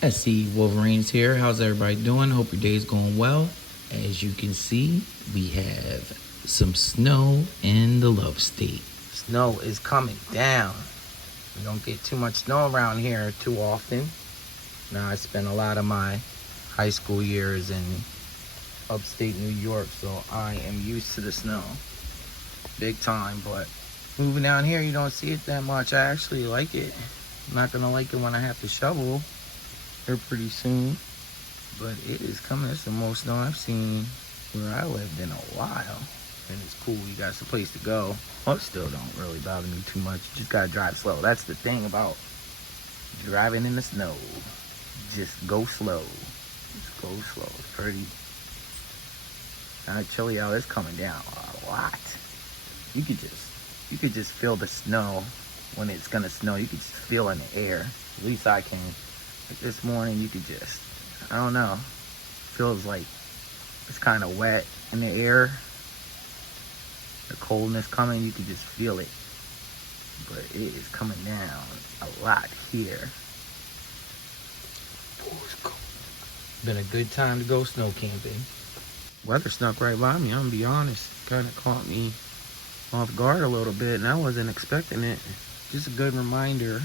SC Wolverines here. How's everybody doing? Hope your day's going well. As you can see, we have some snow in the love state. Snow is coming down. We don't get too much snow around here too often. Now, I spent a lot of my high school years in upstate New York, so I am used to the snow big time. But moving down here, you don't see it that much. I actually like it. I'm not gonna like it when I have to shovel here pretty soon, but it is coming. It's the most snow I've seen where I lived in a while, and it's cool. You got some place to go. Well, it still don't really bother me too much. You just gotta drive slow. That's the thing about driving in the snow. Just go slow. Just go slow. It's pretty kind of chilly out. It's coming down a lot. You could just feel the snow when it's gonna snow. You could just feel in the air. At least I can. Like this morning, you could just, I don't know, feels like it's kind of wet in the air. The coldness coming, you could just feel it. But it is coming down a lot here. Been a good time to go snow camping. Weather snuck right by me, I'm gonna be honest. Kind of caught me off guard a little bit, and I wasn't expecting it. Just a good reminder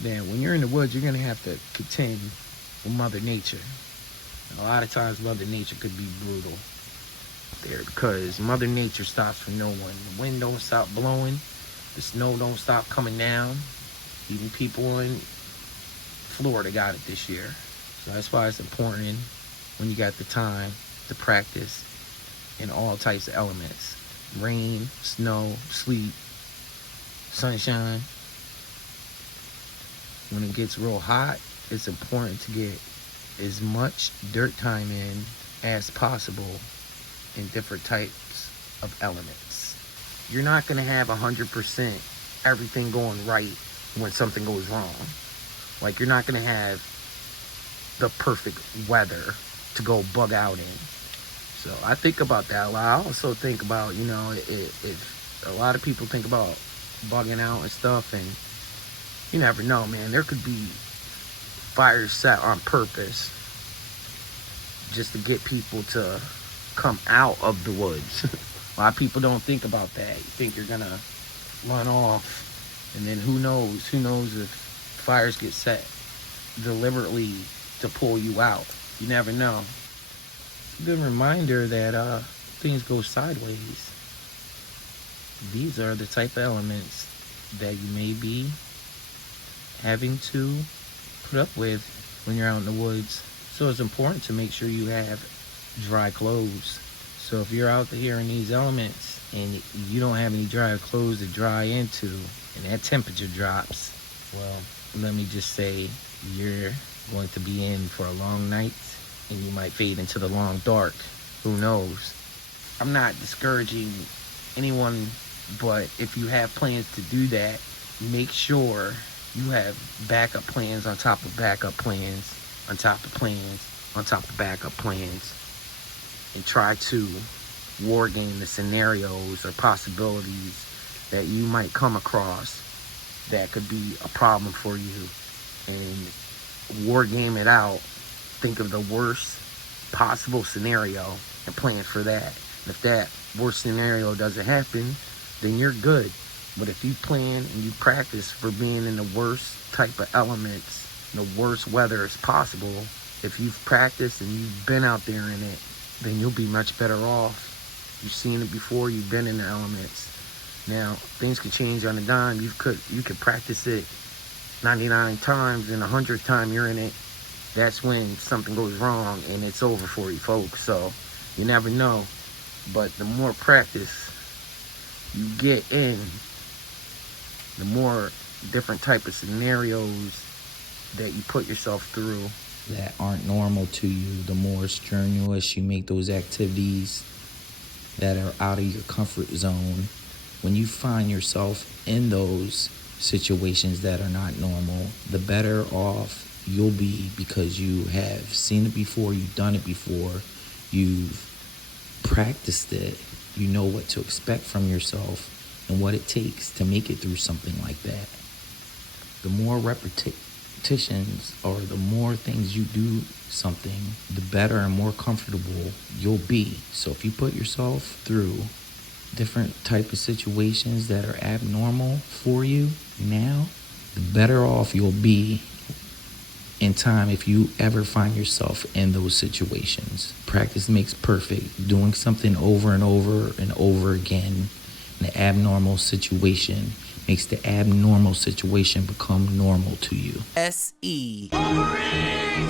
that when you're in the woods, you're gonna have to contend with Mother Nature. And a lot of times, Mother Nature could be brutal there because Mother Nature stops for no one. The wind don't stop blowing, the snow don't stop coming down. Even people in Florida got it this year. So that's why it's important when you got the time to practice in all types of elements. Rain, snow, sleet, sunshine. When it gets real hot, it's important to get as much dirt time in as possible in different types of elements. You're not going to have 100% everything going right when something goes wrong. Like, you're not going to have the perfect weather to go bug out in. So I think about that a lot. I also think about, if a lot of people think about bugging out and stuff, and you never know, man. There could be fires set on purpose just to get people to come out of the woods. A lot of people don't think about that. You think you're gonna run off, and then who knows? Who knows if fires get set deliberately to pull you out? You never know. Good reminder that things go sideways. These are the type of elements that you may be having to put up with when you're out in the woods. So it's important to make sure you have dry clothes. So if you're out here in these elements and you don't have any dry clothes to dry into, and that temperature drops, well, let me just say you're going to be in for a long night, and you might fade into the long dark. Who knows? I'm not discouraging anyone, but if you have plans to do that, make sure you have backup plans on top of backup plans on top of plans on top of backup plans, and try to war game the scenarios or possibilities that you might come across that could be a problem for you, and war game it out. Think of the worst possible scenario and plan for that. And if that worst scenario doesn't happen, then you're good. But if you plan and you practice for being in the worst type of elements, the worst weather as possible, if you've practiced and you've been out there in it, then you'll be much better off. You've seen it before, you've been in the elements. Now, things could change on a dime. You could practice it 99 times, and the 100th time you're in it, that's when something goes wrong and it's over for you folks. So you never know. But the more practice you get in, the more different type of scenarios that you put yourself through That aren't normal to you, the more strenuous you make those activities that are out of your comfort zone. When you find yourself in those situations that are not normal, the better off you'll be because you have seen it before, you've done it before, you've practiced it, you know what to expect from yourself and what it takes to make it through something like that. The more repetitions or the more things you do something, the better and more comfortable you'll be. So if you put yourself through different type of situations that are abnormal for you now, the better off you'll be in time if you ever find yourself in those situations. Practice makes perfect. Doing something over and over and over again in an abnormal situation makes the abnormal situation become normal to you. SE. Wolverines!